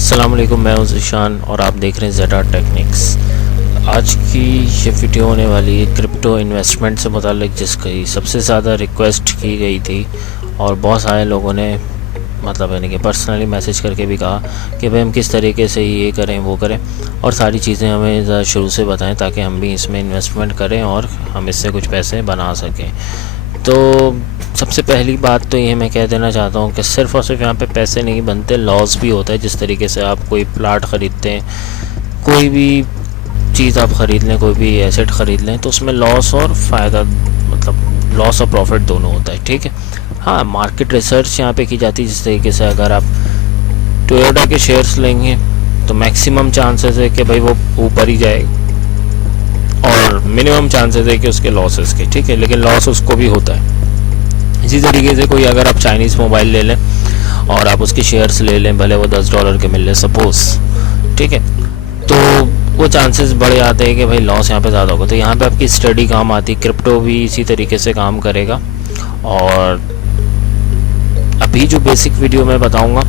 अस्सलाम वालेकुम, मैं हूं ज़ीशान और आप देख रहे हैं ZR टेक्निक्स। आज की ये वीडियो होने वाली है क्रिप्टो इन्वेस्टमेंट से मुताल्लिक, जिसकी सबसे ज़्यादा रिक्वेस्ट की गई थी और बहुत सारे लोगों ने यानी कि पर्सनली मैसेज करके भी कहा कि भाई हम किस तरीके से ये करें वो करें और सारी चीज़ें हमें शुरू से बताएं ताकि हम भी इसमें इन्वेस्टमेंट करें और हम इससे कुछ पैसे बना सकें। तो सबसे पहली बात तो ये मैं कह देना चाहता हूँ कि सिर्फ़ और सिर्फ यहाँ पे पैसे नहीं बनते, लॉस भी होता है। जिस तरीके से आप कोई प्लाट ख़रीदते हैं, कोई भी चीज़ आप ख़रीद लें, कोई भी एसेट ख़रीद लें, तो उसमें लॉस और फ़ायदा लॉस और प्रॉफिट दोनों होता है। ठीक है, हाँ, मार्केट रिसर्च यहाँ पे की जाती है। जिस तरीके से अगर आप टोयोटा के शेयर्स लेंगे तो मैक्सिमम चांसेस है कि भाई वो ऊपर ही जाएगा और मिनिमम चांसेस है कि उसके लॉसेस के। ठीक है, लेकिन लॉस उसको भी होता है। इसी तरीके से कोई अगर आप चाइनीज़ मोबाइल ले लें और आप उसके शेयर्स ले लें, भले वो $10 के मिल रहे सपोज़, ठीक है, तो वो चांसेस बढ़ जाते हैं कि भाई लॉस यहाँ पे ज़्यादा होगा। तो यहाँ पे आपकी स्टडी काम आती है। क्रिप्टो भी इसी तरीके से काम करेगा। और अभी जो बेसिक वीडियो मैं बताऊँगा,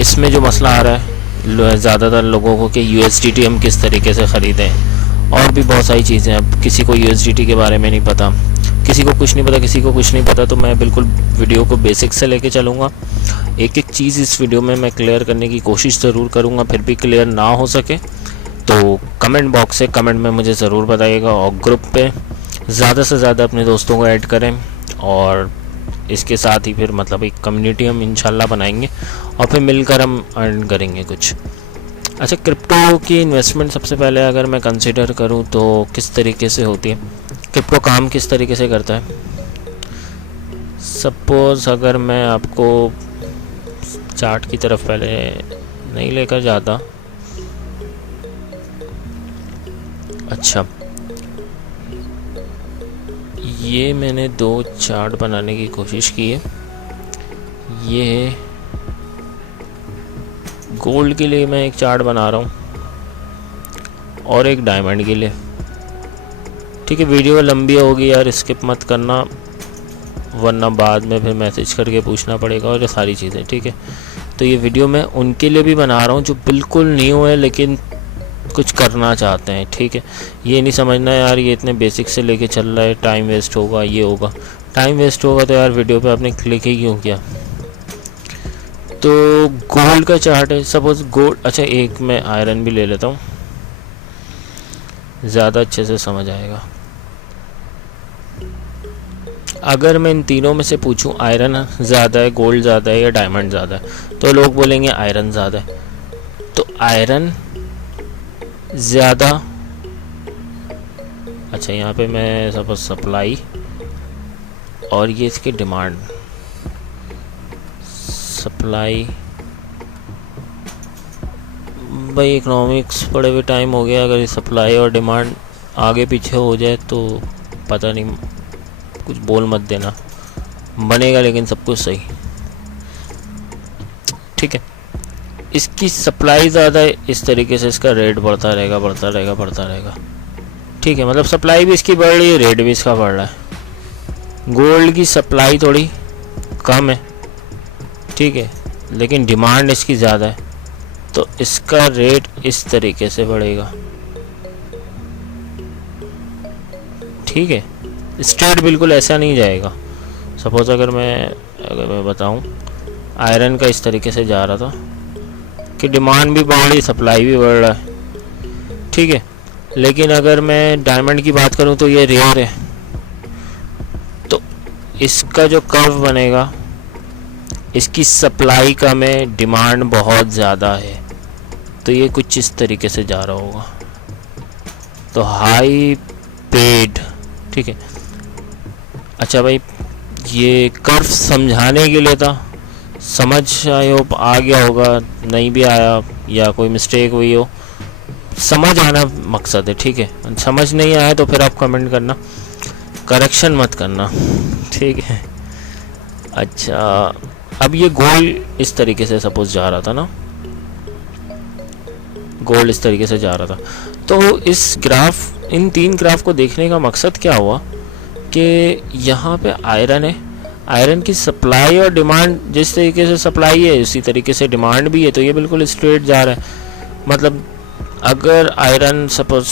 इसमें जो मसला आ रहा है ज़्यादातर लोगों को कि USDT हम किस तरीके से ख़रीदें, और भी बहुत सारी चीज़ें। अब किसी को USDT के बारे में नहीं पता, किसी को कुछ नहीं पता, किसी को कुछ नहीं पता, तो मैं बिल्कुल वीडियो को बेसिक से लेके चलूँगा। एक एक चीज़ इस वीडियो में मैं क्लियर करने की कोशिश ज़रूर करूँगा। फिर भी क्लियर ना हो सके तो कमेंट बॉक्स से कमेंट में मुझे ज़रूर बताइएगा, और ग्रुप पे ज़्यादा से ज़्यादा अपने दोस्तों को ऐड करें। और इसके साथ ही फिर एक कम्युनिटी हम इंशाल्लाह बनाएंगे और फिर मिलकर हम अर्न करेंगे कुछ। अच्छा, क्रिप्टो की इन्वेस्टमेंट सबसे पहले अगर मैं कंसिडर करूं तो किस तरीके से होती है, क्रिप्टो काम किस तरीके से करता है। सपोज़ अगर मैं आपको चार्ट की तरफ पहले नहीं लेकर जाता। अच्छा, ये मैंने 2 चार्ट बनाने की कोशिश की है। ये गोल्ड के लिए मैं एक चार्ट बना रहा हूँ और एक डायमंड के लिए। ठीक है, वीडियो लंबी होगी यार, स्किप मत करना, वरना बाद में फिर मैसेज करके पूछना पड़ेगा और ये सारी चीज़ें। ठीक है, तो ये वीडियो मैं उनके लिए भी बना रहा हूँ जो बिल्कुल न्यू है लेकिन कुछ करना चाहते हैं। ठीक है, ये नहीं समझना यार ये इतने बेसिक से लेके चल रहा है, टाइम वेस्ट होगा, ये होगा। टाइम वेस्ट होगा तो यार वीडियो पे आपने क्लिक ही क्यों किया। तो गोल्ड का चार्ट है, सपोज गोल्ड। अच्छा, एक मैं आयरन भी ले लेता हूँ, ज़्यादा अच्छे से समझ आएगा। अगर मैं इन तीनों में से पूछूं आयरन ज़्यादा है, गोल्ड ज़्यादा है या डायमंड ज़्यादा है, तो लोग बोलेंगे आयरन ज़्यादा है। तो आयरन ज़्यादा। अच्छा, यहाँ पे मैं सपोज सप्लाई और ये इसकी डिमांड। सप्लाई, भाई इकोनॉमिक्स पढ़े हुए टाइम हो गया, अगर ये सप्लाई और डिमांड आगे पीछे हो जाए तो पता नहीं, कुछ बोल मत देना, बनेगा लेकिन सब कुछ सही। ठीक है, इसकी सप्लाई ज़्यादा है, इस तरीके से इसका रेट बढ़ता रहेगा, बढ़ता रहेगा, बढ़ता रहेगा। ठीक है, सप्लाई भी इसकी बढ़ रही है, रेट भी इसका बढ़ रहा है। गोल्ड की सप्लाई थोड़ी कम है, ठीक है, लेकिन डिमांड इसकी ज़्यादा है, तो इसका रेट इस तरीके से बढ़ेगा। ठीक है, स्ट्रेट बिल्कुल ऐसा नहीं जाएगा। सपोज अगर मैं बताऊं, आयरन का इस तरीके से जा रहा था कि डिमांड भी बढ़ रही, सप्लाई भी बढ़ रहा है। ठीक है, लेकिन अगर मैं डायमंड की बात करूं तो ये रेयर है, तो इसका जो कर्व बनेगा, इसकी सप्लाई कम है, डिमांड बहुत ज़्यादा है, तो ये कुछ इस तरीके से जा रहा होगा। तो हाई पेड। ठीक है, अच्छा भाई, ये कर्व समझाने के लिए था, समझ आई होप आ गया होगा, नहीं भी आया या कोई मिस्टेक हुई हो, समझ आना मकसद है। ठीक है, समझ नहीं आया तो फिर आप कमेंट करना, करेक्शन मत करना। ठीक है, अच्छा, अब ये गोल्ड इस तरीके से सपोज जा रहा था ना, गोल्ड इस तरीके से जा रहा था, तो इस इन 3 ग्राफ को देखने का मकसद क्या हुआ कि यहाँ पे आयरन है, आयरन की सप्लाई और डिमांड जिस तरीके से सप्लाई है उसी तरीके से डिमांड भी है, तो ये बिल्कुल स्ट्रेट जा रहा है। मतलब अगर आयरन सपोज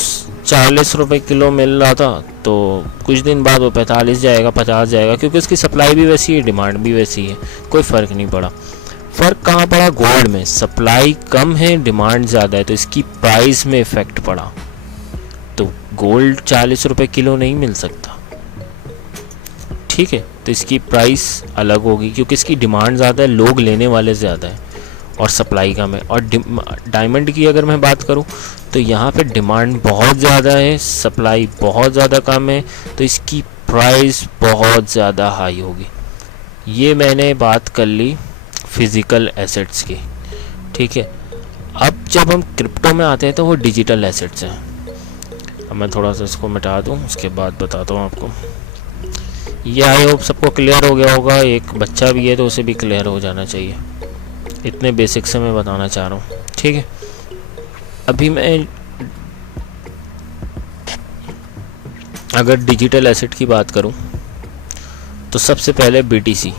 40 रुपये किलो मिल रहा था तो कुछ दिन बाद वो 45 जाएगा, 50 जाएगा, क्योंकि उसकी सप्लाई भी वैसी है, डिमांड भी वैसी है, कोई फ़र्क नहीं पड़ा। फ़र्क कहाँ पड़ा? गोल्ड में सप्लाई कम है, डिमांड ज़्यादा है, तो इसकी प्राइस में इफ़ेक्ट पड़ा। तो गोल्ड 40 रुपये किलो नहीं मिल सकता, ठीक है, तो इसकी प्राइस अलग होगी क्योंकि इसकी डिमांड ज़्यादा है, लोग लेने वाले ज़्यादा है और सप्लाई कम है। और डायमंड की अगर मैं बात करूं तो यहाँ पे डिमांड बहुत ज़्यादा है, सप्लाई बहुत ज़्यादा कम है, तो इसकी प्राइस बहुत ज़्यादा हाई होगी। ये मैंने बात कर ली फिज़िकल एसेट्स की, ठीक है। अब जब हम क्रिप्टो में आते हैं तो वो डिजिटल एसेट्स हैं। अब मैं थोड़ा सा इसको मिटा दूँ, उसके बाद बताता हूँ आपको। ये आई होप सबको क्लियर हो गया होगा। एक बच्चा भी है तो उसे भी क्लियर हो जाना चाहिए, इतने बेसिक से मैं बताना चाह रहा हूँ, ठीक है। अभी मैं अगर डिजिटल एसेट की बात करूँ तो सबसे पहले BTC।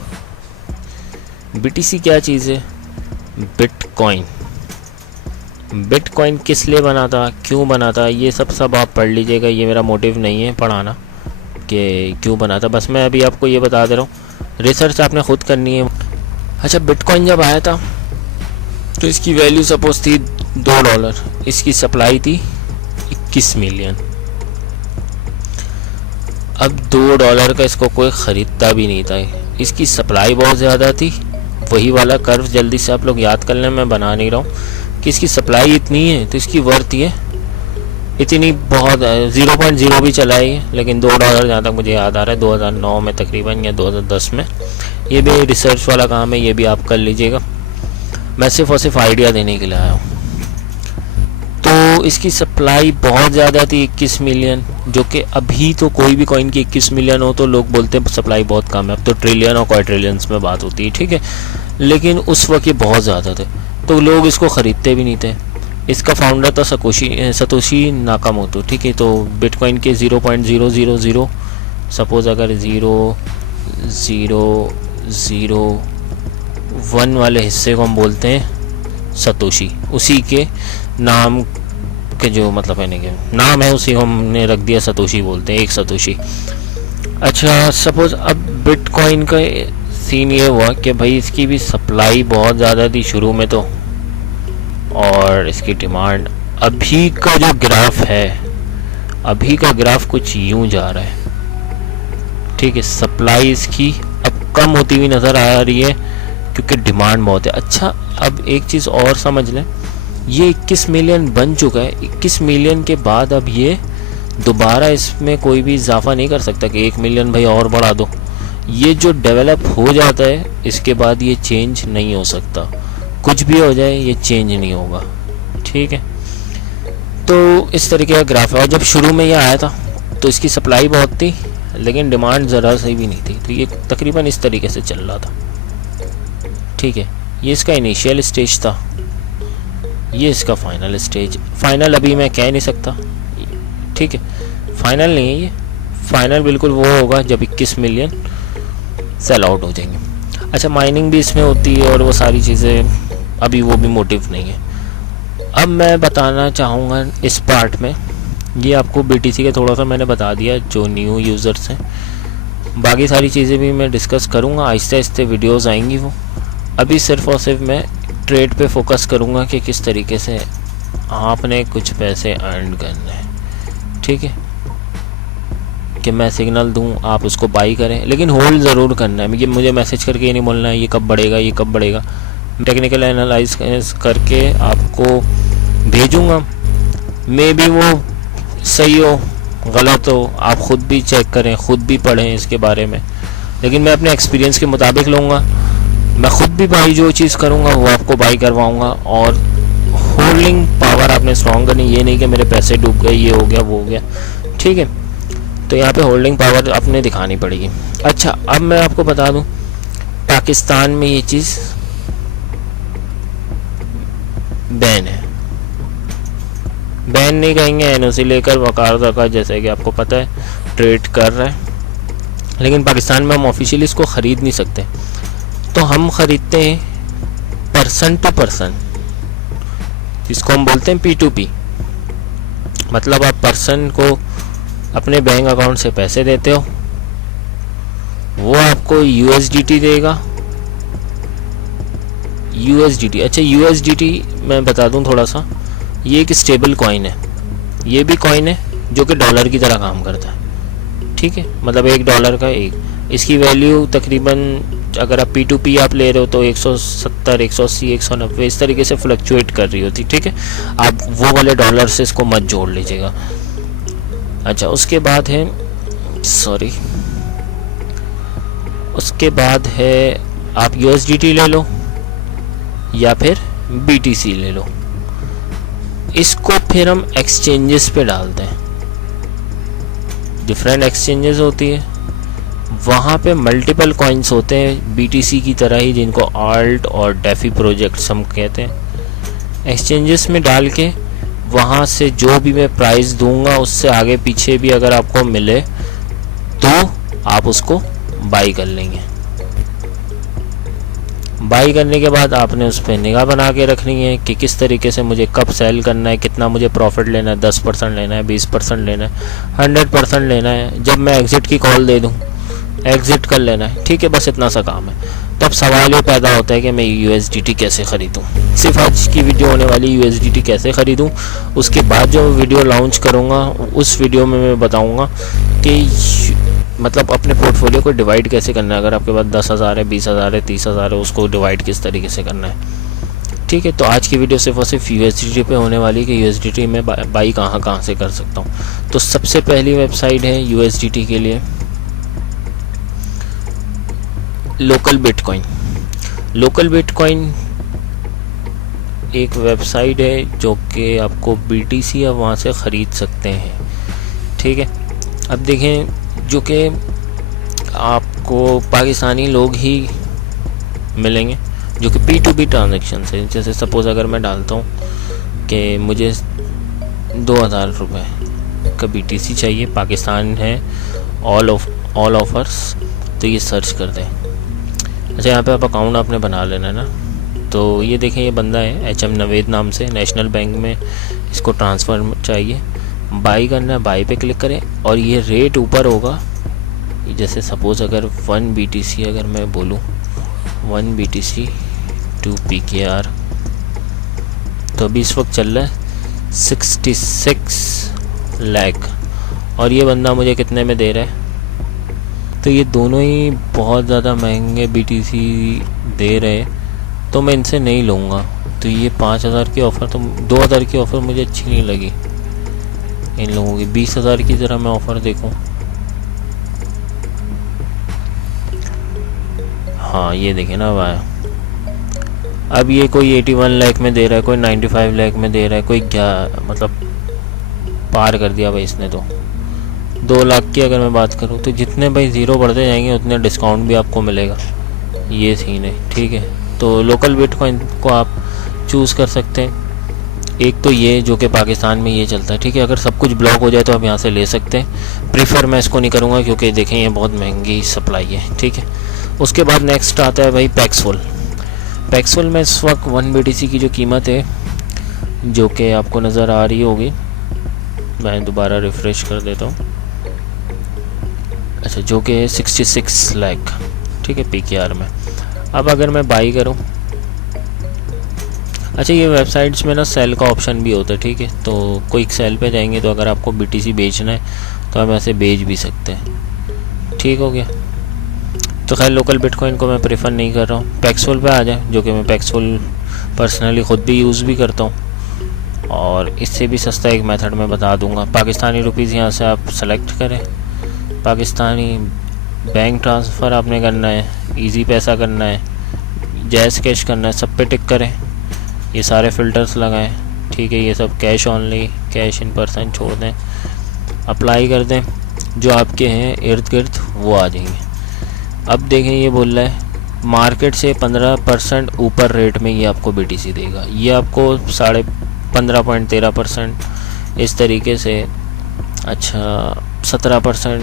BTC क्या चीज़ है? बिटकॉइन। बिटकॉइन किस लिए बना था, क्यों बना था, ये सब आप पढ़ लीजिएगा। ये मेरा मोटिव नहीं है पढ़ाना कि क्यों बना था, बस मैं अभी आपको ये बता दे रहा हूँ, रिसर्च आपने खुद करनी है। अच्छा, बिटकॉइन जब आया था तो इसकी वैल्यू सपोज थी $2, इसकी सप्लाई थी 21 मिलियन। अब $2 का इसको कोई ख़रीदता भी नहीं था, इसकी सप्लाई बहुत ज़्यादा थी। वही वाला कर्व जल्दी से आप लोग याद कर लें, मैं बना नहीं रहा हूँ, कि इसकी सप्लाई इतनी है तो इसकी वर्थ ये इतनी बहुत 0.0 भी चला है, लेकिन $2 जहाँ तक मुझे याद आ रहा है 2009 में तकरीबन या 2010 में। ये भी रिसर्च वाला काम है, ये भी आप कर लीजिएगा, मैं सिर्फ और सिर्फ आइडिया देने के लिए आया हूँ। तो इसकी सप्लाई बहुत ज़्यादा थी 21 मिलियन, जो कि अभी तो कोई भी कॉइन की 21 मिलियन हो तो लोग बोलते हैं सप्लाई बहुत कम है। अब तो ट्रिलियन और क्वाड्रिलियंस में बात होती है, ठीक है, लेकिन उस वक्त ये बहुत ज़्यादा थे तो लोग इसको ख़रीदते भी नहीं थे। इसका फाउंडर था सतोशी नाकामोटो, ठीक है। तो बिटकॉइन के 0.000 सपोज़ अगर 0.001 वाले हिस्से को हम बोलते हैं सतोशी, उसी के नाम के जो मतलब है कि नाम है उसी को हमने रख दिया सतोशी बोलते हैं, एक सतोशी। अच्छा, सपोज़ अब बिटकॉइन का सीन ये हुआ कि भाई इसकी भी सप्लाई बहुत ज़्यादा थी शुरू में तो, और इसकी डिमांड, अभी का जो ग्राफ है, अभी का ग्राफ कुछ यूं जा रहा है, ठीक है। सप्लाई इसकी अब कम होती हुई नज़र आ रही है क्योंकि डिमांड बहुत है। अच्छा, अब एक चीज़ और समझ लें, ये 21 मिलियन बन चुका है, 21 मिलियन के बाद अब ये दोबारा इसमें कोई भी इजाफा नहीं कर सकता कि 1 मिलियन भाई और बढ़ा दो। ये जो डेवलप हो जाता है इसके बाद ये चेंज नहीं हो सकता, कुछ भी हो जाए ये चेंज नहीं होगा, ठीक है। तो इस तरीके का ग्राफ है। और जब शुरू में ये आया था तो इसकी सप्लाई बहुत थी लेकिन डिमांड ज़रा सही भी नहीं थी, तो ये तकरीबन इस तरीके से चल रहा था, ठीक है। ये इसका इनिशियल स्टेज था, ये इसका फाइनल स्टेज। फाइनल अभी मैं कह नहीं सकता, ठीक है, फाइनल नहीं है ये, फाइनल बिल्कुल वो होगा जब 21 मिलियन सेल आउट हो जाएंगे। अच्छा, माइनिंग भी इसमें होती है और वो सारी चीज़ें, अभी वो भी मोटिव नहीं है। अब मैं बताना चाहूँगा इस पार्ट में, ये आपको BTC का थोड़ा सा मैंने बता दिया जो न्यू यूज़र्स हैं, बाकी सारी चीज़ें भी मैं डिस्कस करूँगा, आहिस्ते आहिस्ते वीडियोज़ आएंगी वो। अभी सिर्फ और सिर्फ मैं ट्रेड पे फोकस करूँगा कि किस तरीके से आपने कुछ पैसे अर्न करने हैं, ठीक है, कि मैं सिग्नल दूं आप उसको बाई करें, लेकिन होल्ड ज़रूर करना है। ये मुझे मैसेज करके ये नहीं बोलना है ये कब बढ़ेगा ये कब बढ़ेगा, टेक्निकल एनालाइज करके आपको भेजूँगा। मे बी वो सही हो गलत हो, आप ख़ुद भी चेक करें, ख़ुद भी पढ़ें इसके बारे में, लेकिन मैं अपने एक्सपीरियंस के मुताबिक लूँगा। मैं ख़ुद भी बाई जो चीज़ करूँगा वो आपको बाई करवाऊँगा। और होल्डिंग पावर आपने स्ट्रॉन्ग करनी, ये नहीं कि मेरे पैसे डूब गए, ये हो गया वो हो गया, ठीक है। तो यहाँ पे होल्डिंग पावर आपने दिखानी पड़ेगी। अच्छा, अब मैं आपको बता दूँ, पाकिस्तान में ये चीज़ बैन है, बैन नहीं कहेंगे, NOC लेकर वकार का जैसे कि आपको पता है ट्रेड कर रहा है, लेकिन पाकिस्तान में हम ऑफिशियली इसको ख़रीद नहीं सकते, तो हम ख़रीदते हैं पर्सन टू पर्सन, जिसको हम बोलते हैं P2P। मतलब आप पर्सन को अपने बैंक अकाउंट से पैसे देते हो, वो आपको USDT देगा। USDT, अच्छा USDT मैं बता दूं थोड़ा सा, ये एक स्टेबल कॉइन है। ये भी कॉइन है जो कि डॉलर की तरह काम करता है, ठीक है। मतलब $1 का एक, इसकी वैल्यू तकरीबन अगर आप P2P आप ले रहे हो तो 170, 180, 190 इस तरीके से फ्लक्चुएट कर रही होती, ठीक है। आप वो वाले डॉलर से इसको मत जोड़ लीजिएगा। अच्छा, उसके बाद है उसके बाद है आप USDT ले लो या फिर BTC ले लो। इसको फिर हम एक्सचेंजेस पे डालते हैं, डिफरेंट एक्सचेंजेस होती है, वहाँ पे मल्टीपल कॉइन्स होते हैं BTC की तरह ही, जिनको आल्ट और डेफी प्रोजेक्ट्स हम कहते हैं। एक्सचेंजेस में डाल के वहाँ से जो भी मैं प्राइस दूंगा उससे आगे पीछे भी अगर आपको मिले तो आप उसको बाई कर लेंगे। बाई करने के बाद आपने उस पर निगाह बना के रखनी है कि किस तरीके से मुझे कब सेल करना है, कितना मुझे प्रॉफिट लेना है, 10% लेना है, 20% लेना है, 100% लेना है। जब मैं एग्ज़िट की कॉल दे दूं, एग्ज़िट कर लेना है, ठीक है। बस इतना सा काम है। तब सवाल ये पैदा होता है कि मैं USDT कैसे ख़रीदूं। सिर्फ आज की वीडियो होने वाली USDT कैसे ख़रीदूं, उसके बाद जो वीडियो लॉन्च करूँगा उस वीडियो में मैं बताऊँगा कि मतलब अपने पोर्टफोलियो को डिवाइड कैसे करना है। अगर आपके पास 10,000 है, 20,000 है, 30,000 है, उसको डिवाइड किस तरीके से करना है, ठीक है। तो आज की वीडियो सिर्फ और सिर्फ USDT पे होने वाली कि USDT में बाई कहाँ से कर सकता हूँ। तो सबसे पहली वेबसाइट है USDT के लिए लोकल बिटकॉइन। लोकल बिटकॉइन एक वेबसाइट है जो कि आपको BTC या वहाँ से ख़रीद सकते हैं, ठीक है। अब देखें, जो कि आपको पाकिस्तानी लोग ही मिलेंगे जो कि P2P ट्रांजेक्शन से। जैसे सपोज़ अगर मैं डालता हूँ कि मुझे 2,000 रुपये का BTC चाहिए, पाकिस्तान है, ऑल ऑफर्स, तो ये सर्च कर दें। अच्छा, यहाँ पे आप अकाउंट आपने बना लेना है ना। तो ये देखें, ये बंदा है HM नवेद नाम से, नेशनल बैंक में इसको ट्रांसफ़र चाहिए, बाई करना है, बाई पे क्लिक करें और ये रेट ऊपर होगा। जैसे सपोज़ अगर 1 BTC अगर मैं बोलूँ 1 BTC to PKR, तो अभी इस वक्त चल रहा है 66 लाख और ये बंदा मुझे कितने में दे रहा है। तो ये दोनों ही बहुत ज़्यादा महंगे BTC दे रहे हैं, तो मैं इनसे नहीं लूँगा। तो ये 5,000 की ऑफ़र, तो 2,000 की ऑफ़र मुझे अच्छी नहीं लगी इन लोगों की। 20,000 की ज़रा मैं ऑफ़र देखूं। हाँ, ये देखें ना भाई, अब ये कोई 81 लाख में दे रहा है, कोई 95 लाख में दे रहा है, कोई क्या मतलब पार कर दिया भाई इसने। तो 2 लाख की अगर मैं बात करूँ तो जितने भाई ज़ीरो बढ़ते जाएंगे उतने डिस्काउंट भी आपको मिलेगा, ये सीन है, ठीक है। तो लोकल बिटकॉइन को आप चूज़ कर सकते हैं। एक तो ये जो कि पाकिस्तान में ये चलता है, ठीक है। अगर सब कुछ ब्लॉक हो जाए तो आप यहाँ से ले सकते हैं। प्रीफर मैं इसको नहीं करूँगा क्योंकि देखें ये बहुत महंगी सप्लाई है, ठीक है। उसके बाद नेक्स्ट आता है भाई पैक्सफुल। पैक्सफुल में इस वक्त 1 BTC की जो कीमत है, जो कि आपको नज़र आ रही होगी, मैं दोबारा रिफ़्रेश कर देता हूँ। अच्छा, जो कि 66 लाख, ठीक है, PKR में। अब अगर मैं बाई करूँ, अच्छा ये वेबसाइट्स में ना सेल का ऑप्शन भी होता है, ठीक है। तो कोई सेल पे जाएंगे तो अगर आपको BTC बेचना है तो हम ऐसे बेच भी सकते हैं, ठीक हो गया। तो खैर लोकल बिटकॉइन को मैं प्रेफर नहीं कर रहा हूँ। पैक्सफुल पे आ जाए, जो कि मैं पैक्सफुल पर्सनली ख़ुद भी यूज़ भी करता हूँ और इससे भी सस्ता एक मेथड मैं बता दूँगा। पाकिस्तानी रुपीज़ यहाँ से आप सेलेक्ट करें, पाकिस्तानी बैंक ट्रांसफ़र आपने करना है, इजी पैसा करना है, जैज़ कैश करना है, सब पे टिक करें, ये सारे फ़िल्टर्स लगाएं, ठीक है। ये सब cash only, cash in person छोड़ दें, अप्लाई कर दें, जो आपके हैं इर्द गिर्द वो आ जाएंगे। अब देखें, ये बोल रहा है मार्केट से 15% ऊपर रेट में ये आपको BTC देगा। ये आपको 15.13% इस तरीके से, अच्छा 17%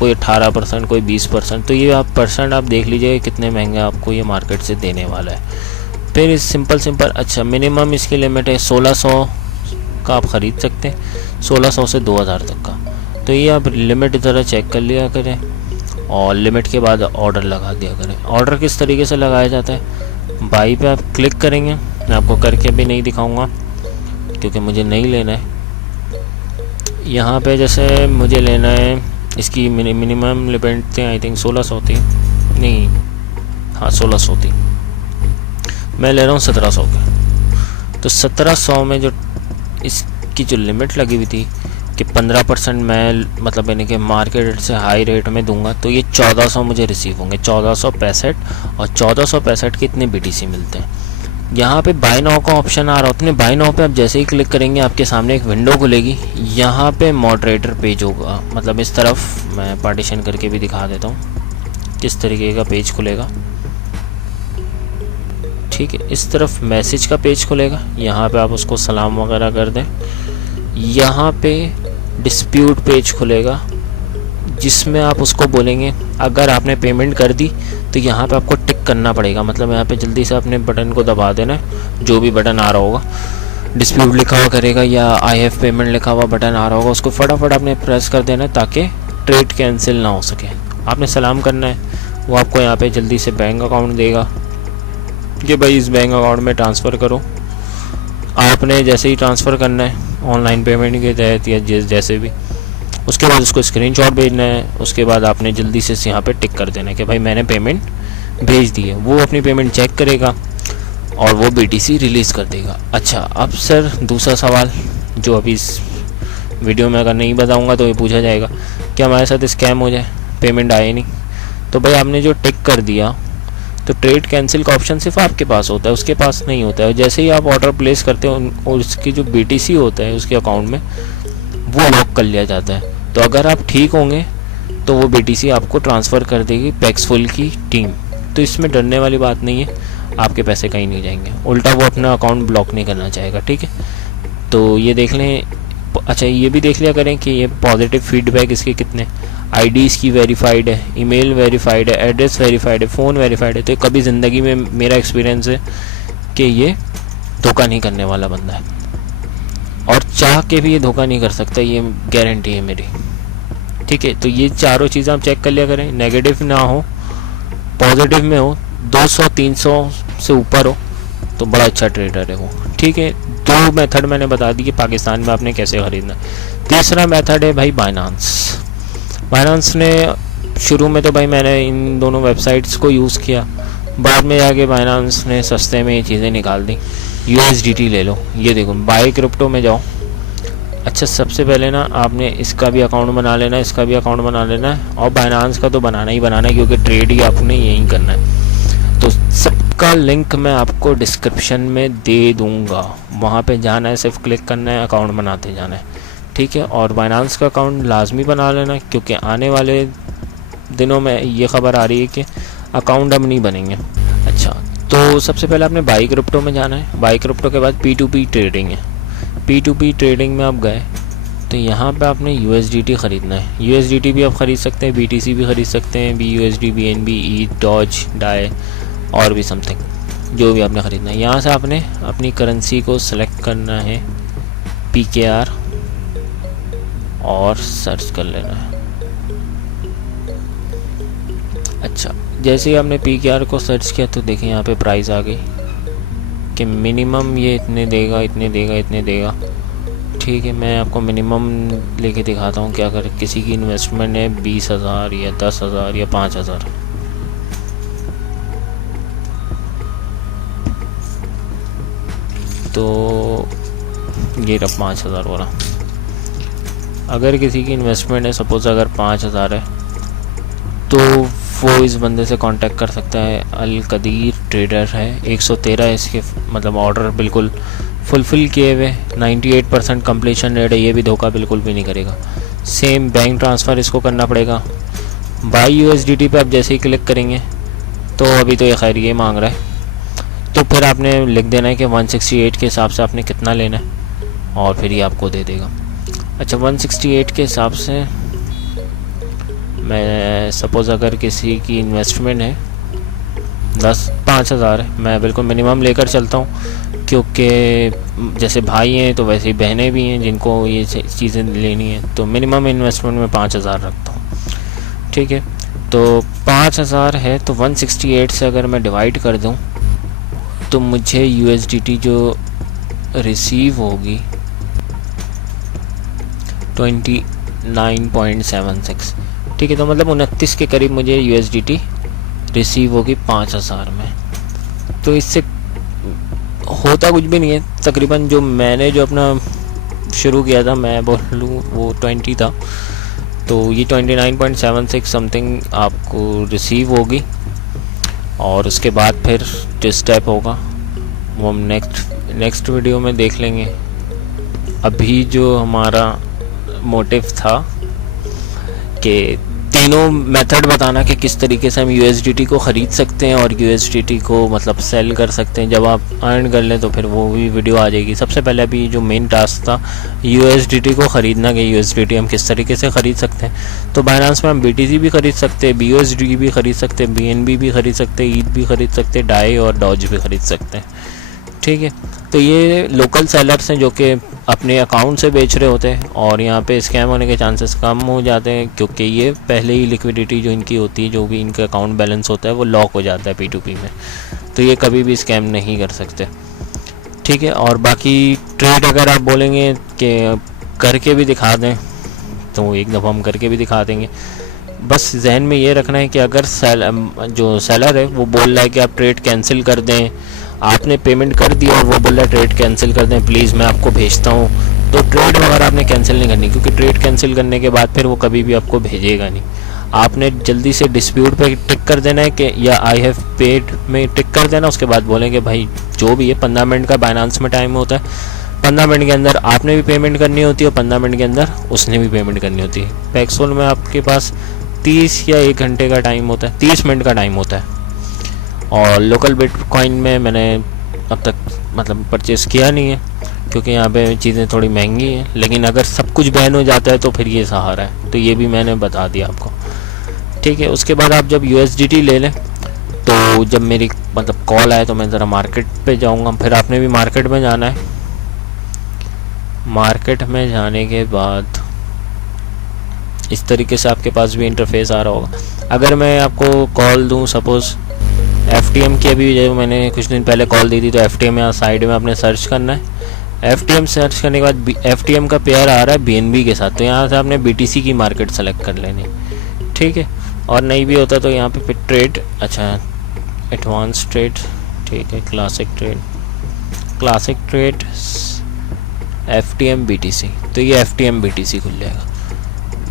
कोई 18%, कोई 20%। तो ये आप परसेंट आप देख लीजिएगा कितने महंगे आपको ये मार्केट से देने वाला है। फिर इस सिंपल अच्छा मिनिमम इसकी लिमिट है 1600 का आप ख़रीद सकते हैं, 1600 से 2000 तक का। तो ये आप लिमिट ज़रा चेक कर लिया करें और लिमिट के बाद ऑर्डर लगा दिया करें। ऑर्डर किस तरीके से लगाया जाता है, बाई पे आप क्लिक करेंगे, मैं आपको करके भी नहीं दिखाऊंगा क्योंकि मुझे नहीं लेना है। यहाँ पे जैसे मुझे लेना है इसकी मिनिमम लिमिट थी आई थिंक 1600 थी, नहीं हाँ 1600 थी, मैं ले रहा हूँ 1700 के। तो 1700 में जो इसकी जो लिमिट लगी हुई थी कि 15% मैं मतलब यानी कि मार्केट रेट से हाई रेट में दूंगा, तो ये 1400 मुझे रिसीव होंगे, 1465। और 1465 के इतने BTC मिलते हैं। यहाँ पे बाय नाउ का ऑप्शन आ रहा होता है, बाय नाउ पे आप जैसे ही क्लिक करेंगे आपके सामने एक विंडो खुलेगी। यहाँ पे मॉडरेटर पेज होगा, मतलब इस तरफ मैं पार्टीशन करके भी दिखा देता हूँ किस तरीके का पेज खुलेगा। ठीक है, इस तरफ मैसेज का पेज खुलेगा, यहाँ पे आप उसको सलाम वगैरह कर दें। यहाँ पे डिस्प्यूट पेज खुलेगा जिसमें आप उसको बोलेंगे अगर आपने पेमेंट कर दी तो यहाँ पे आपको टिक करना पड़ेगा, मतलब यहाँ पे जल्दी से अपने बटन को दबा देना है, जो भी बटन आ रहा होगा, डिस्प्यूट लिखा हुआ करेगा या आई हैव पेमेंट लिखा हुआ बटन आ रहा होगा, उसको फटाफट आपने प्रेस कर देना है ताकि ट्रेड कैंसिल ना हो सके। आपने सलाम करना है, वो आपको यहाँ पे जल्दी से बैंक अकाउंट देगा कि भाई इस बैंक अकाउंट में ट्रांसफ़र करो। आपने जैसे ही ट्रांसफ़र करना है ऑनलाइन पेमेंट के तहत या जैसे भी, उसके बाद उसको स्क्रीनशॉट भेजना है। उसके बाद आपने जल्दी से यहाँ पे टिक कर देना है कि भाई मैंने पेमेंट भेज दी है। वो अपनी पेमेंट चेक करेगा और वो BTC रिलीज़ कर देगा। अच्छा, अब सर दूसरा सवाल जो अभी इस वीडियो में अगर नहीं बताऊंगा तो ये पूछा जाएगा कि हमारे साथ स्कैम हो जाए, पेमेंट आए नहीं। तो भाई आपने जो टिक कर दिया तो ट्रेड कैंसिल का ऑप्शन सिर्फ आपके पास होता है, उसके पास नहीं होता है। जैसे ही आप ऑर्डर प्लेस करते हो और उसकी जो BTC होता है उसके अकाउंट में वो लॉक कर लिया जाता है। तो अगर आप ठीक होंगे तो वो BTC आपको ट्रांसफ़र कर देगी पैक्सफुल की टीम। तो इसमें डरने वाली बात नहीं है, आपके पैसे कहीं नहीं जाएंगे, उल्टा वो अपना अकाउंट ब्लॉक नहीं करना चाहेगा। ठीक है, तो ये देख लें। अच्छा, ये भी देख लिया करें कि ये पॉजिटिव फीडबैक इसके कितने, ID इसकी वेरीफाइड है, ईमेल वेरीफाइड है, एड्रेस वेरीफाइड है, फ़ोन वेरीफाइड है। तो कभी ज़िंदगी में मेरा एक्सपीरियंस है कि ये धोखा नहीं करने वाला बंदा है और चाह के भी ये धोखा नहीं कर सकता, ये गारंटी है मेरी। ठीक है, तो ये चारों चीज़ें आप चेक कर लिया करें, नेगेटिव ना हो, पॉजिटिव में हो, 200-300 से ऊपर हो तो बड़ा अच्छा ट्रेडर है वो। ठीक है, 2 मेथड मैंने बता दी कि पाकिस्तान में आपने कैसे ख़रीदना। तीसरा मेथड है भाई बाइनांस ने शुरू में तो भाई मैंने इन दोनों वेबसाइट्स को यूज़ किया, बाद में जाके बाइनांस ने सस्ते में ये चीज़ें निकाल दी। USDT ले लो, ये देखो बाय क्रिप्टो में जाओ। अच्छा, सबसे पहले ना आपने इसका भी अकाउंट बना लेना है, इसका भी अकाउंट बना लेना है और बाइनांस का तो बनाना ही बनाना है क्योंकि ट्रेड ही आपने यही करना है। तो सबका लिंक मैं आपको डिस्क्रिप्शन में दे दूँगा, वहाँ पे जाना है, सिर्फ क्लिक करना है, अकाउंट बनाते जाना है। ठीक है, और बाइनांस का अकाउंट लाजमी बना लेना क्योंकि आने वाले दिनों में ये खबर आ रही है कि अकाउंट अब नहीं बनेंगे। अच्छा, तो सबसे पहले आपने बाई क्रिप्टो में जाना है, बाई क्रिप्टो के बाद P2P ट्रेडिंग है। P2P ट्रेडिंग में आप गए तो यहाँ पे आपने USDT ख़रीदना है। USDT भी आप ख़रीद सकते हैं, BTC भी ख़रीद सकते हैं, BUSD, BNB, ETH, DOGE, DAI और भी समथिंग जो भी आपने ख़रीदना है। यहाँ से आपने अपनी करेंसी को सिलेक्ट करना है PKR और सर्च कर लेना है। अच्छा, जैसे ही आपने PKR को सर्च किया तो देखें यहाँ पे प्राइस आ गई कि मिनिमम ये इतने देगा, इतने देगा, इतने देगा। ठीक है, मैं आपको मिनिमम लेके दिखाता हूँ कि अगर किसी की इन्वेस्टमेंट है 20,000 या 10,000 या 5,000, तो ये रहा 5,000 वाला। अगर किसी की इन्वेस्टमेंट है सपोज़ अगर 5,000 है तो वो इस बंदे से कांटेक्ट कर सकता है। अल कदीर ट्रेडर है, 113 इसके मतलब ऑर्डर बिल्कुल फुलफ़िल किए हुए, 98% कंप्लीशन रेट है, ये भी धोखा बिल्कुल भी नहीं करेगा। सेम बैंक ट्रांसफ़र इसको करना पड़ेगा। बाई USDT पे आप जैसे ही क्लिक करेंगे तो अभी तो ये खैर ये मांग रहा है, तो फिर आपने लिख देना है कि 168 के हिसाब से आपने कितना लेना है और फिर ये आपको दे देगा। अच्छा, 168 के हिसाब से मैं सपोज़ अगर किसी की इन्वेस्टमेंट है 5,000 है, मैं बिल्कुल मिनिमम लेकर चलता हूँ, क्योंकि जैसे भाई हैं तो वैसे ही बहनें भी हैं जिनको ये चीज़ें लेनी है, तो मिनिमम इन्वेस्टमेंट में 5,000 रखता हूँ। ठीक है, तो 5,000 है तो 168 से अगर मैं डिवाइड कर दूँ तो मुझे USDT जो रिसीव होगी 29.76। ठीक है, तो मतलब 29 के करीब मुझे USDT रिसीव होगी 5,000 में। तो इससे होता कुछ भी नहीं है, तकरीबन जो मैंने जो अपना शुरू किया था, मैं बोल लूँ वो 20 था, तो ये 29.76 समथिंग आपको रिसीव होगी। और उसके बाद फिर जो स्टेप होगा वो हम नेक्स्ट वीडियो में देख लेंगे। अभी जो हमारा मोटिव था कि तीनों मेथड बताना कि किस तरीके से हम USDT को ख़रीद सकते हैं और USDT को मतलब सेल कर सकते हैं। जब आप अर्न कर लें तो फिर वो भी वीडियो आ जाएगी। सबसे पहले अभी जो मेन टास्क था USDT को ख़रीदना, कि USDT हम किस तरीके से ख़रीद सकते हैं। तो बाइनेंस में हम BTC भी ख़रीद सकते हैं, BUSD भी ख़रीद सकते हैं, BNB भी ख़रीद सकते हैं, ETH भी ख़रीद सकते हैं, DAI और डॉज भी ख़रीद सकते हैं। ठीक है, तो ये लोकल सेलर्स हैं जो कि अपने अकाउंट से बेच रहे होते हैं और यहाँ पे स्कैम होने के चांसेस कम हो जाते हैं, क्योंकि ये पहले ही लिक्विडिटी जो इनकी होती है, जो भी इनका अकाउंट बैलेंस होता है वो लॉक हो जाता है P2P में, तो ये कभी भी स्कैम नहीं कर सकते। ठीक है, और बाकी ट्रेड अगर आप बोलेंगे कि करके भी दिखा दें तो एक दफ़ा हम करके भी दिखा देंगे। बस जहन में ये रखना है कि अगर जो सेलर है वो बोल रहा है कि आप ट्रेड कैंसिल कर दें, आपने पेमेंट कर दिया और वो बोल रहा है ट्रेड कैंसिल कर दें प्लीज़, मैं आपको भेजता हूँ, तो ट्रेड वगैरह आपने कैंसिल नहीं करनी, क्योंकि ट्रेड कैंसिल करने के बाद फिर वो कभी भी आपको भेजेगा नहीं। आपने जल्दी से डिस्प्यूट पे टिक कर देना है कि या आई हैव पेड में टिक कर देना। उसके बाद बोलेंगे भाई जो भी है 15 मिनट का बाइनेंस में टाइम होता है, 15 मिनट के अंदर आपने भी पेमेंट करनी होती है और 15 मिनट के अंदर उसने भी पेमेंट करनी होती है। पैक्सोल में आपके पास 30 या 1 घंटे का टाइम होता है, 30 मिनट का टाइम होता है। और लोकल बिटकॉइन में मैंने अब तक मतलब परचेज़ किया नहीं है, क्योंकि यहाँ पे चीज़ें थोड़ी महंगी हैं, लेकिन अगर सब कुछ बैन हो जाता है तो फिर ये सहारा है, तो ये भी मैंने बता दिया आपको। ठीक है, उसके बाद आप जब USDT ले लें तो जब मेरी मतलब कॉल आए तो मैं ज़रा मार्केट पे जाऊँगा, फिर आपने भी मार्केट में जाना है। मार्केट में जाने के बाद इस तरीके से आपके पास भी इंटरफेस आ रहा होगा। अगर मैं आपको कॉल दूँ सपोज़ FTM की, अभी जो मैंने कुछ दिन पहले कॉल दी थी, तो FTM यहाँ साइड में आपने सर्च करना है। FTM सर्च करने के बाद FTM का पेयर आ रहा है BNB के साथ, तो यहाँ से आपने BTC की मार्केट सेलेक्ट कर लेनी। ठीक है, और नहीं भी होता तो यहाँ पे ट्रेड, अच्छा एडवांस ट्रेड, ठीक है, क्लासिक ट्रेड FTM BTC, तो ये FTM BTC खुल जाएगा।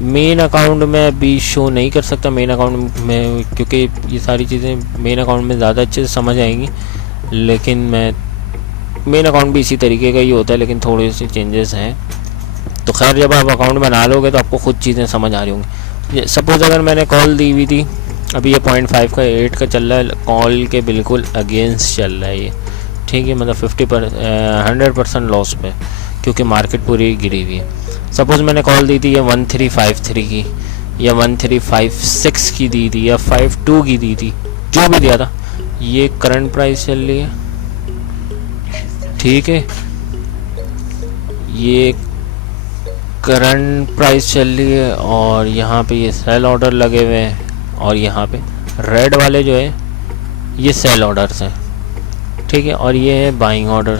मेन अकाउंट में अभी शो नहीं कर सकता मेन अकाउंट में, क्योंकि ये सारी चीज़ें मेन अकाउंट में ज़्यादा अच्छे से समझ आएंगी, लेकिन मैं मेन अकाउंट भी इसी तरीके का ही होता है, लेकिन थोड़े से चेंजेस हैं। तो खैर जब आप अकाउंट बना लोगे तो आपको खुद चीज़ें समझ आ रही होंगी। सपोज़ अगर मैंने कॉल दी हुई थी, अभी ये 0.5 का 8 का चल रहा है, कॉल के बिल्कुल अगेंस्ट चल रहा है ये। ठीक है, मतलब 100% लॉस पे, क्योंकि मार्केट पूरी गिरी हुई है। सपोज़ मैंने कॉल दी थी ये 1353 की या 1356 की दी थी या 52 की दी थी, जो भी दिया था, ये करंट प्राइस चल रही है। ठीक है, ये करंट प्राइस चल रही है और यहाँ पे ये सेल ऑर्डर लगे हुए हैं और यहाँ पे रेड वाले जो है ये सेल ऑर्डर्स हैं। ठीक है, और ये है बाइंग ऑर्डर।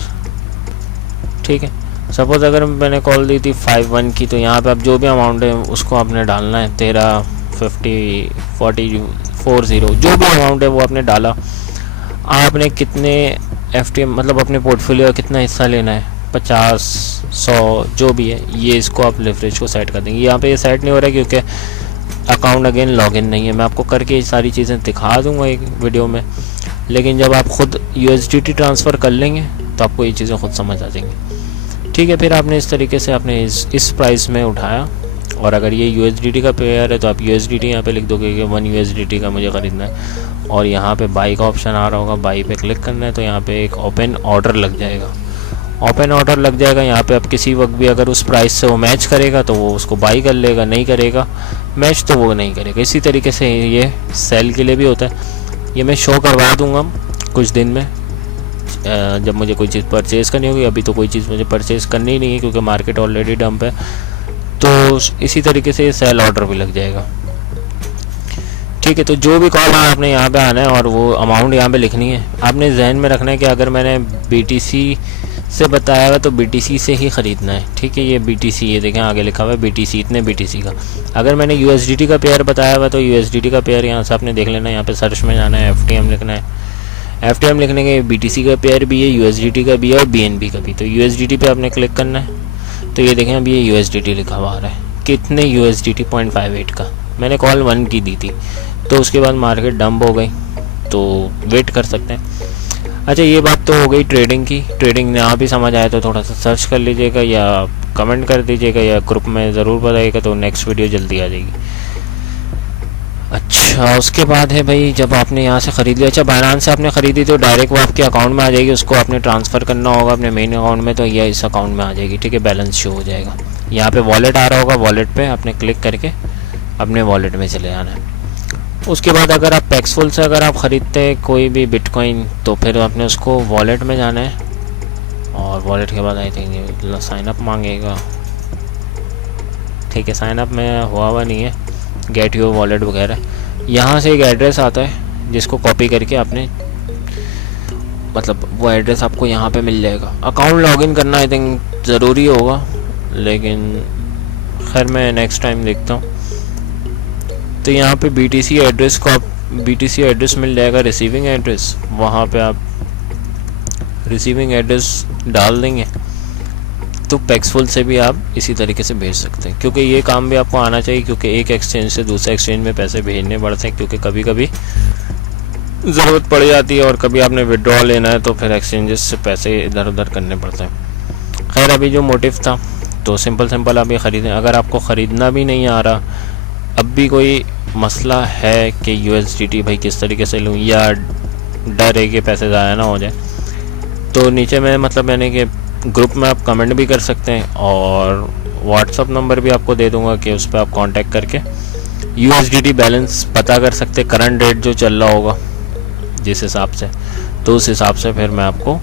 ठीक है, सपोज़ अगर मैंने कॉल दी थी 51 की, तो यहाँ पे अब जो भी अमाउंट है उसको आपने डालना है, 13, 50, 40, 40, जो भी अमाउंट है वो आपने डाला। आपने कितने FTM मतलब अपने पोर्टफोलियो का कितना हिस्सा लेना है, 50, 100 जो भी है, ये इसको आप लेवरेज को सेट कर देंगे। यहाँ पे ये सेट नहीं हो रहा है क्योंकि अकाउंट अगेन लॉगिन नहीं है। मैं आपको करके ये सारी चीज़ें दिखा दूँगा एक वीडियो में, लेकिन जब आप ख़ुद USDT ट्रांसफ़र कर लेंगे तो आपको ये चीज़ें खुद समझ आ जाएंगी। ठीक है, फिर आपने इस तरीके से आपने इस प्राइस में उठाया, और अगर ये USDT का पेयर है तो आप USDT यहाँ पे लिख दोगे कि 1 USDT का मुझे ख़रीदना है, और यहाँ पे बाई का ऑप्शन आ रहा होगा, बाई पे क्लिक करना है, तो यहाँ पे एक ओपन ऑर्डर लग जाएगा। ओपन ऑर्डर लग जाएगा यहाँ पे, अब किसी वक्त भी अगर उस प्राइस से वो मैच करेगा तो वो उसको बाई कर लेगा, नहीं करेगा मैच तो वो नहीं करेगा। इसी तरीके से ये सेल के लिए भी होता है। ये मैं शो करवा दूंगा कुछ दिन में जब मुझे कोई चीज़ परचेज़ करनी होगी। अभी तो कोई चीज़ मुझे परचेज़ करनी ही नहीं है क्योंकि मार्केट ऑलरेडी डंप है। तो इसी तरीके से ये सेल ऑर्डर भी लग जाएगा। ठीक है, तो जो भी कॉल है आपने यहाँ पे आना है और वो अमाउंट यहाँ पे लिखनी है। आपने जहन में रखना है कि अगर मैंने BTC से बताया हुआ तो BTC से ही ख़रीदना है। ठीक है, ये BTC, ये देखें आगे लिखा हुआ है BTC, इतने BTC का। अगर मैंने USDT का पेयर बताया हुआ तो USDT का पेयर यहाँ से आपने देख लेना है। यहाँ पे सर्च में जाना है, FTM लिखना है। FTM लिखने के BTC का पेयर भी है, USDT का भी है और BNB का भी। तो USDT पे आपने क्लिक करना है। तो ये देखें अभी ये USDT लिखा हुआ आ रहा है। कितने USDT 0.58 का। मैंने कॉल 1 की दी थी, तो उसके बाद मार्केट डंप हो गई, तो वेट कर सकते हैं। अच्छा, ये बात तो हो गई ट्रेडिंग की। ट्रेडिंग यहाँ भी समझ आए तो थोड़ा सा सर्च कर लीजिएगा या कमेंट कर दीजिएगा या ग्रुप में ज़रूर बताइएगा, तो नेक्स्ट वीडियो जल्दी आ जाएगी। अच्छा, उसके बाद है भाई, जब आपने यहाँ से ख़रीद लिया, अच्छा बाइनेंस से आपने ख़रीदी तो डायरेक्ट वो आपके अकाउंट में आ जाएगी। उसको आपने ट्रांसफ़र करना होगा अपने मेन अकाउंट में, तो यह इस अकाउंट में आ जाएगी। ठीक है, बैलेंस शो हो जाएगा। यहाँ पे वॉलेट आ रहा होगा, वॉलेट पे आपने क्लिक करके अपने वॉलेट में चले जाना है। उसके बाद अगर आप पैक्सफुल से अगर आप ख़रीदते हैं कोई भी बिटकॉइन, तो फिर आपने उसको वॉलेट में जाना है और वॉलेट के बाद आई थिंक साइनअप मांगेगा। ठीक है, साइनअप में हुआ नहीं है, गेट योर वॉलेट वगैरह। यहाँ से एक एड्रेस आता है जिसको कॉपी करके आपने, मतलब वो एड्रेस आपको यहाँ पे मिल जाएगा। अकाउंट लॉगिन करना आई थिंक ज़रूरी होगा, लेकिन खैर मैं नेक्स्ट टाइम देखता हूँ। तो यहाँ पे BTC एड्रेस को आप BTC एड्रेस मिल जाएगा, रिसीविंग एड्रेस। वहाँ पे आप रिसीविंग एड्रेस डाल देंगे तो पैक्सफुल से भी आप इसी तरीके से भेज सकते हैं। क्योंकि ये काम भी आपको आना चाहिए, क्योंकि एक एक्सचेंज से दूसरे एक्सचेंज में पैसे भेजने पड़ते हैं, क्योंकि कभी कभी ज़रूरत पड़ जाती है और कभी आपने विड्रॉ लेना है तो फिर एक्सचेंजेस से पैसे इधर उधर करने पड़ते हैं। खैर, अभी जो मोटिव था तो सिंपल आप ये ख़रीदें। अगर आपको ख़रीदना भी नहीं आ रहा, अब भी कोई मसला है कि USDT भाई किस तरीके से लूँ, या डर है कि पैसे ज़ाया ना हो जाए, तो नीचे में मतलब मैंने कि ग्रुप में आप कमेंट भी कर सकते हैं और व्हाट्सअप नंबर भी आपको दे दूंगा कि उस पर आप कांटेक्ट करके USDT बैलेंस पता कर सकते, करंट रेट जो चल रहा होगा जिस हिसाब से, तो उस हिसाब से फिर मैं आपको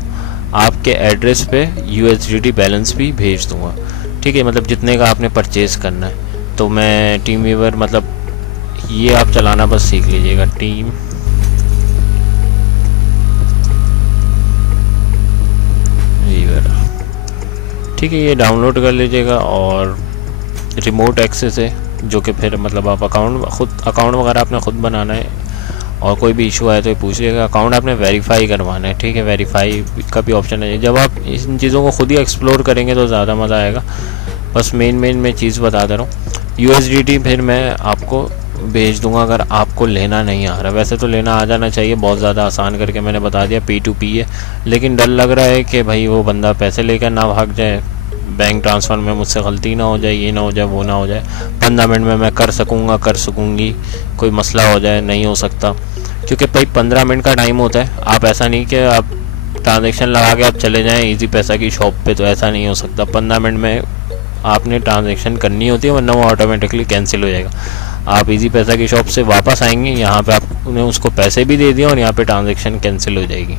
आपके एड्रेस पे USDT बैलेंस भी भेज दूंगा। ठीक है, मतलब जितने का आपने परचेज़ करना है। तो मैं टीम वीवर, मतलब ये आप चलाना बस सीख लीजिएगा, टीम वीवर। ठीक है, ये डाउनलोड कर लीजिएगा और रिमोट एक्सेस है, जो कि फिर मतलब आप अकाउंट वगैरह आपने ख़ुद बनाना है और कोई भी इशू आए तो पूछिएगा। अकाउंट आपने वेरीफाई करवाना है। ठीक है, वेरीफाई का भी ऑप्शन है। जब आप इन चीज़ों को खुद ही एक्सप्लोर करेंगे तो ज़्यादा मज़ा आएगा। बस मेन मैं चीज़ बता दे रहा हूँ। USDT फिर मैं आपको भेज दूंगा अगर आपको लेना नहीं आ रहा। वैसे तो लेना आ जाना चाहिए, बहुत ज़्यादा आसान करके मैंने बता दिया, P2P है। लेकिन डर लग रहा है कि भाई वो बंदा पैसे लेकर ना भाग जाए, बैंक ट्रांसफ़र में मुझसे गलती ना हो जाए, ये ना हो जाए, वो ना हो जाए। 15 मिनट में मैं कर सकूँगी, कोई मसला हो जाए, नहीं हो सकता। क्योंकि भाई 15 मिनट का टाइम होता है। आप ऐसा नहीं कि आप ट्रांजेक्शन लगा के आप चले जाएँ ईजी पैसा की शॉप पे, तो ऐसा नहीं हो सकता। 15 मिनट में आपने ट्रांजैक्शन करनी होती है, वरना वो ऑटोमेटिकली कैंसिल हो जाएगा। आप इजी पैसा की शॉप से वापस आएंगे, यहाँ पे आपने उसको पैसे भी दे दिए और यहाँ पे ट्रांजैक्शन कैंसिल हो जाएगी।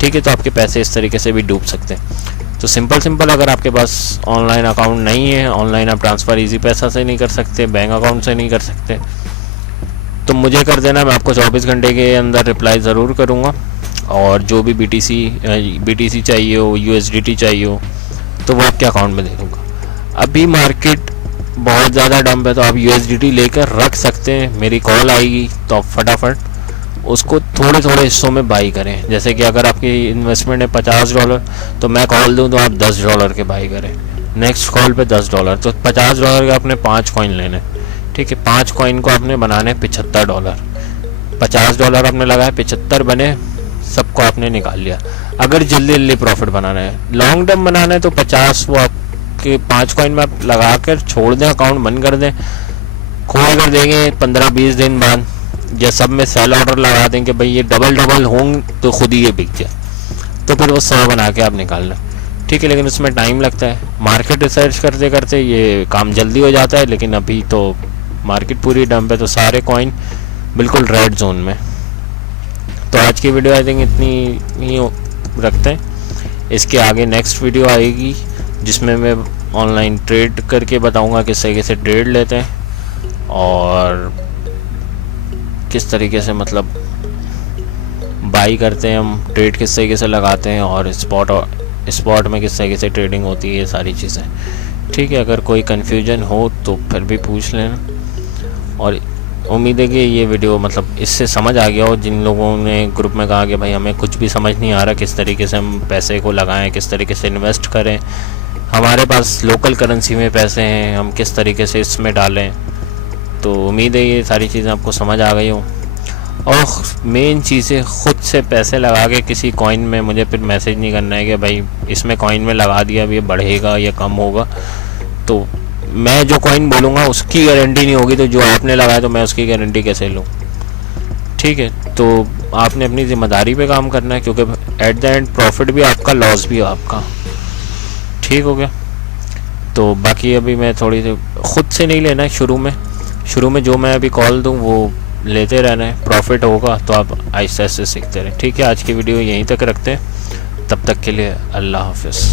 ठीक है, तो आपके पैसे इस तरीके से भी डूब सकते हैं। तो सिंपल अगर आपके पास ऑनलाइन अकाउंट नहीं है, ऑनलाइन आप ट्रांसफ़र इजी पैसा से नहीं कर सकते, बैंक अकाउंट से नहीं कर सकते, तो मुझे कर देना, मैं आपको 24 घंटे के अंदर रिप्लाई ज़रूर करूँगा। और जो भी BTC चाहिए हो, USDT चाहिए हो, तो वो आपके अकाउंट में दे दूँगा। अभी मार्केट बहुत ज़्यादा डंप है, तो आप USDT लेकर रख सकते हैं। मेरी कॉल आएगी तो आप फटाफट उसको थोड़े हिस्सों में बाई करें। जैसे कि अगर आपकी इन्वेस्टमेंट है $50, तो मैं कॉल दूं तो आप $10 के बाई करें। नेक्स्ट कॉल पे $10, तो $50 के आपने 5 कॉइन लेने। ठीक है, 5 कॉइन को आपने बनाने $75। $50 आपने लगाया, 75 बने, सबको आपने निकाल लिया। अगर जल्दी प्रॉफिट बनाना है, लॉन्ग टर्म बनाना है, तो 50 वो आपके 5 कॉइन में आप लगा कर छोड़ दें, अकाउंट बंद कर दें, खोल कर देंगे 15-20 दिन बाद, या सब में सेल ऑर्डर लगा दें कि भाई ये डबल होंगे तो खुद ही ये बिक जाए, तो फिर वो 100 बना के आप निकाल लें। ठीक है, लेकिन उसमें टाइम लगता है। मार्केट रिसर्च करते करते ये काम जल्दी हो जाता है, लेकिन अभी तो मार्केट पूरी डंप है, तो सारे कॉइन बिल्कुल रेड जोन में। तो आज की वीडियो आई थिंक इतनी ही रखते हैं। इसके आगे नेक्स्ट वीडियो आएगी जिसमें मैं ऑनलाइन ट्रेड करके बताऊंगा किस तरीके से ट्रेड लेते हैं और किस तरीके से मतलब बाई करते हैं हम, ट्रेड किस तरीके से लगाते हैं और स्पॉट में किस तरीके से ट्रेडिंग होती है, ये सारी चीज़ें। ठीक है, अगर कोई कन्फ्यूजन हो तो फिर भी पूछ लेना। और उम्मीद है कि ये वीडियो मतलब इससे समझ आ गया हो। जिन लोगों ने ग्रुप में कहा कि भाई हमें कुछ भी समझ नहीं आ रहा किस तरीके से हम पैसे को लगाएं, किस तरीके से इन्वेस्ट करें, हमारे पास लोकल करेंसी में पैसे हैं, हम किस तरीके से इसमें डालें, तो उम्मीद है ये सारी चीज़ें आपको समझ आ गई हो। और मेन चीज़ है ख़ुद से पैसे लगा के किसी कॉइन में मुझे फिर मैसेज नहीं करना है कि भाई इसमें कॉइन में लगा दिया, अब ये बढ़ेगा या कम होगा। तो मैं जो कॉइन बोलूँगा उसकी गारंटी नहीं होगी, तो जो आपने लगाया तो मैं उसकी गारंटी कैसे लूँ। ठीक है, तो आपने अपनी ज़िम्मेदारी पे काम करना है, क्योंकि एट द एंड प्रॉफिट भी आपका, लॉस भी आपका। ठीक हो गया। तो बाकी अभी मैं थोड़ी सी ख़ुद से नहीं लेना है शुरू में जो मैं अभी कॉल दूँ वो लेते रहना है। प्रॉफिट होगा तो आप आहिस्ते आहिस्ते सीखते रहें। ठीक है, आज की वीडियो यहीं तक रखते हैं। तब तक के लिए अल्लाह हाफ़िज़।